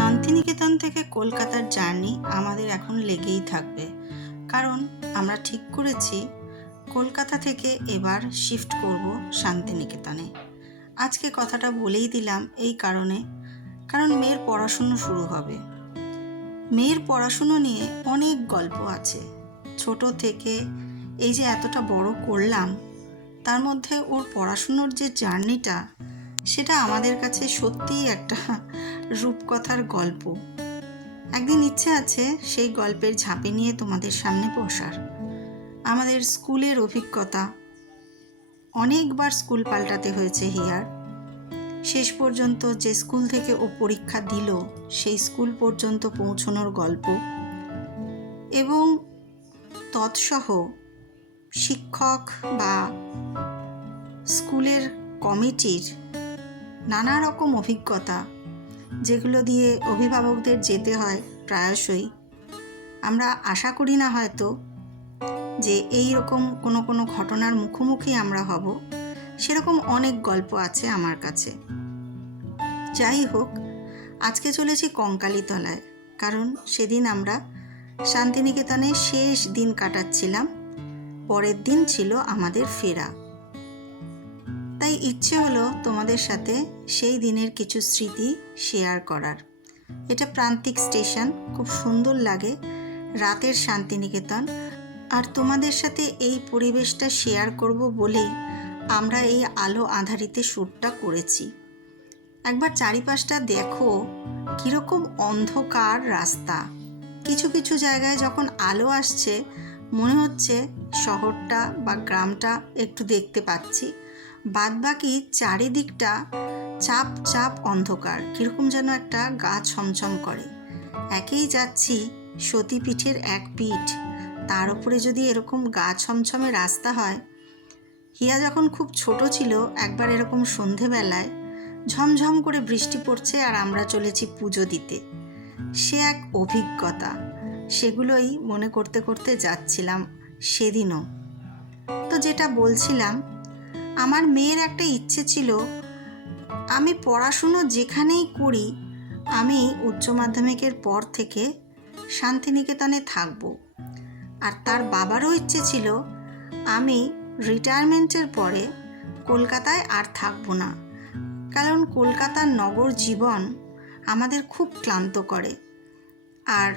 শান্তিনিকেতন থেকে কলকাতার জার্নি আমাদের এখন লেগেই থাকবে, কারণ আমরা ঠিক করেছি কলকাতা থেকে এবার শিফট করব শান্তিনিকেতনে। আজকে কথাটা বলেই দিলাম এই কারণ মেয়ের পড়াশুনো শুরু হবে। মেয়ের পড়াশুনো নিয়ে অনেক গল্প আছে। ছোট থেকে এই যে এতটা বড় করলাম, তার মধ্যে ওর পড়াশুনোর যে জার্নিটা, সেটা আমাদের কাছে সত্যিই একটা রূপকথার গল্প। একদিন ইচ্ছে আছে সেই গল্পের ঝাঁপি নিয়ে তোমাদের সামনে বসার। আমাদের স্কুলের অভিজ্ঞতা, অনেকবার স্কুল পাল্টাতে হয়েছে হিয়ার। শেষ পর্যন্ত যে স্কুল থেকে ও পরীক্ষা দিল সেই স্কুল পর্যন্ত পৌঁছানোর গল্প, এবং তৎসহ শিক্ষক বা স্কুলের কমিটির নানা রকম অভিজ্ঞতা, যেগুলো দিয়ে অভিভাবকদের যেতে হয় প্রায়শই। আমরা আশা করি না হয়তো যে এই রকম কোনো ঘটনার মুখোমুখি আমরা হব, সেরকম অনেক গল্প আছে আমার কাছে। যাই হোক, আজকে চলেছি কঙ্কালীতলায়, কারণ সেদিন আমরা শান্তিনিকেতনে শেষ দিন কাটাচ্ছিলাম। পরের দিন ছিল আমাদের ফেরা। তাই ইচ্ছে হলো তোমাদের সাথে সেই দিনের কিছু স্মৃতি শেয়ার করার। এটা প্রান্তিক স্টেশন, খুব সুন্দর লাগে রাতের শান্তিনিকেতন। আর তোমাদের সাথে এই পরিবেশটা শেয়ার করব বলেই আমরা এই আলো আঁধারিতে শ্যুটটা করেছি। একবার চারিপাশটা দেখো, কীরকম অন্ধকার রাস্তা। কিছু কিছু জায়গায় যখন আলো আসছে মনে হচ্ছে শহরটা বা গ্রামটা একটু দেখতে পাচ্ছি, বাদবাকি চারিদিকটা চাপ চাপ অন্ধকার, কীরকম যেন একটা গা ছমছম করে। একেই যাচ্ছি সতীপীঠের এক পিঠ, তার উপরে যদি এরকম গা ছমছমে রাস্তা হয়। হিয়া যখন খুব ছোট ছিল, একবার এরকম সন্ধেবেলায় ঝমঝম করে বৃষ্টি পড়ছে আর আমরা চলেছি পুজো দিতে। সে এক অভিজ্ঞতা, সেগুলোই মনে করতে করতে যাচ্ছিলাম সেদিনও। তো যেটা বলছিলাম, আমার মেয়ের একটা ইচ্ছে ছিল, আমি পড়াশুনো যেখানেই করি, আমি উচ্চ মাধ্যমিকের পর থেকে শান্তিনিকেতনে থাকব। আর তার বাবারও ইচ্ছে ছিল আমি রিটায়ারমেন্টের পরে কলকাতায় আর থাকব না, কারণ কলকাতার নগর জীবন আমাদের খুব ক্লান্ত করে। আর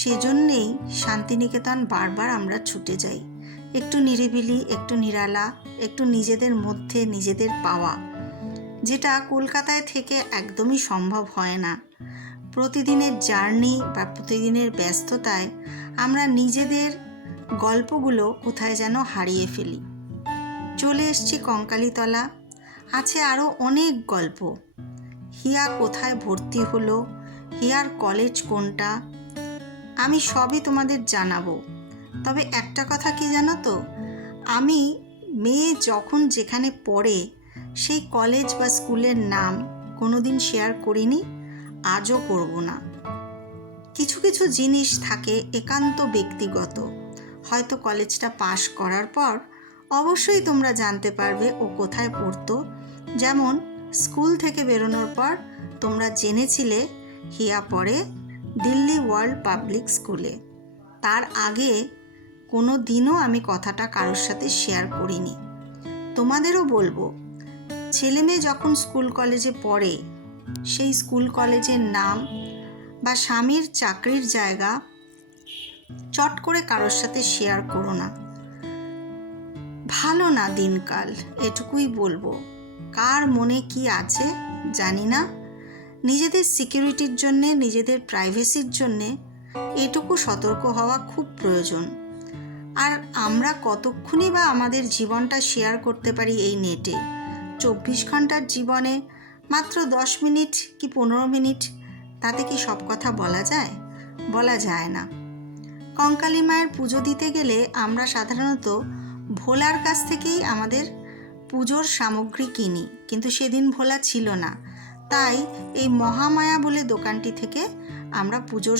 সেজন্যেই শান্তিনিকেতন বারবার আমরা ছুটে যাই। একটু নিরিবিলি, একটু নিরালা, একটু নিজেদের মধ্যে নিজেদের পাওয়া, যেটা কলকাতায় থেকে একদমই সম্ভব হয় না। প্রতিদিনের জার্নি বা প্রতিদিনের ব্যস্ততায় আমরা নিজেদের গল্পগুলো কোথায় যেন হারিয়ে ফেলি। চলে এসছি কঙ্কালীতলা, আছে আরও অনেক গল্প। হিয়া কোথায় ভর্তি হলো, হিয়ার কলেজ কোনটা, আমি সবই তোমাদের জানাবো। তবে একটা কথা কি জানো তো, আমি মেয়ে যখন যেখানে পড়ে সেই কলেজ বা স্কুলের নাম কোনোদিন শেয়ার করিনি, আজও করব না। কিছু কিছু জিনিস থাকে একান্ত ব্যক্তিগত। হয়তো কলেজটা পাশ করার পর অবশ্যই তোমরা জানতে পারবে ও কোথায় পড়তো। যেমন স্কুল থেকে বেরোনোর পর তোমরা জেনেছিলে হিয়া পড়ে দিল্লি ওয়ার্ল্ড পাবলিক স্কুলে। তার আগে কোনো দিনও আমি কথাটা কারোর সাথে শেয়ার করিনি। তোমাদেরও বলবো, ছেলেমেয়ে যখন স্কুল কলেজে পড়ে, সেই স্কুল কলেজের নাম বা স্বামীর চাকরির জায়গা চট করে কারোর সাথে শেয়ার করো না। ভালো না দিনকাল, এটুকুই বলবো। কার মনে কি আছে জানি না। নিজেদের সিকিউরিটির জন্যে, নিজেদের প্রাইভেসির জন্যে এটুকু সতর্ক হওয়া খুব প্রয়োজন। আর আমরা কতক্ষণই বা আমাদের জীবনটা শেয়ার করতে পারি এই নেটে? 24 ঘন্টার জীবনে মাত্র 10 মিনিট কি 15 মিনিট, তাতে কি সব কথা বলা যায়? বলা যায় না। কঙ্কালী মায়ের পুজো দিতে গেলে আমরা সাধারণত ভোলার কাছ থেকেই আমাদের পুজোর সামগ্রী কিনি, কিন্তু সেদিন ভোলা ছিল না। তাই এই মহামায়া বলে দোকানটি থেকে আমরা পুজোর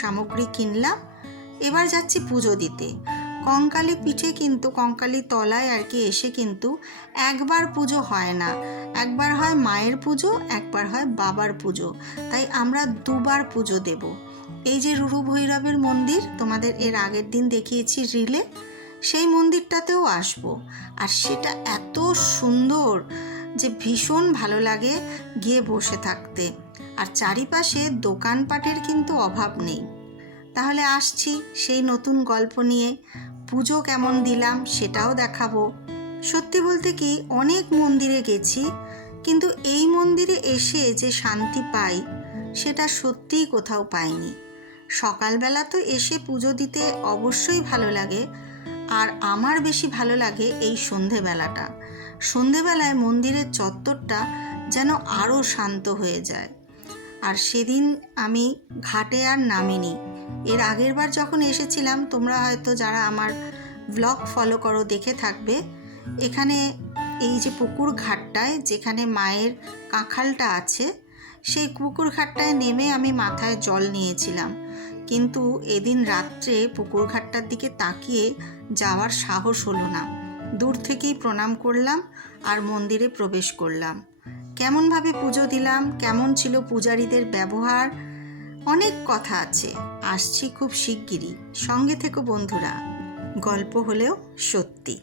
সামগ্রী কিনলাম। এবার যাচ্ছি পুজো দিতে। কঙ্কালী পিঠে কিন্তু কঙ্কালী তলায় আর কি এসে কিন্তু একবার পুজো হয় না, একবার হয় মায়ের পুজো, একবার হয় বাবার পুজো। তাই আমরা দুবার পুজো দেব। এই যে রুরু ভৈরবের মন্দির তোমাদের এর আগের দিন দেখিয়েছি রিলে, সেই মন্দিরটাতেও আসবো। আর সেটা এত সুন্দর যে ভীষণ ভালো লাগে গিয়ে বসে থাকতে। আর চারিপাশে দোকানপাটের কিন্তু অভাব নেই। তাহলে আসছি সেই নতুন গল্প নিয়ে। পুজো কেমন দিলাম সেটাও দেখাবো। সত্যি বলতে কি অনেক মন্দিরে গেছি, কিন্তু এই মন্দিরে এসে যে শান্তি পাই সেটা সত্যিই কোথাও পাইনি। সকালবেলা তো এসে পুজো দিতে অবশ্যই ভালো লাগে, আর আমার বেশি ভালো লাগে এই সন্ধেবেলাটা। সন্ধেবেলায় মন্দিরের চত্বরটা যেন আরও শান্ত হয়ে যায়। আর সেদিন আমি ঘাটে আর নামিনি। এর আগের বার যখন এসেছিলাম, তোমরা হয়তো যারা আমার ব্লগ ফলো করো দেখে থাকবে, এখানে এই যে পুকুর ঘাটটায় যেখানে মায়ের কাঁখালটা আছে, সেই পুকুর ঘাটটায় নেমে আমি মাথায় জল নিয়েছিলাম। কিন্তু এদিন রাত্রে পুকুর ঘাটটার দিকে তাকিয়ে যাওয়ার সাহস হলো না। দূর থেকেই প্রণাম করলাম আর মন্দিরে প্রবেশ করলাম। কেমনভাবে পুজো দিলাম, কেমন ছিল পূজারীদের ব্যবহার, অনেক কথা আছে। আসছি খুব শিগগিরই, সঙ্গে থেকো বন্ধুরা। গল্প হলেও সত্যি।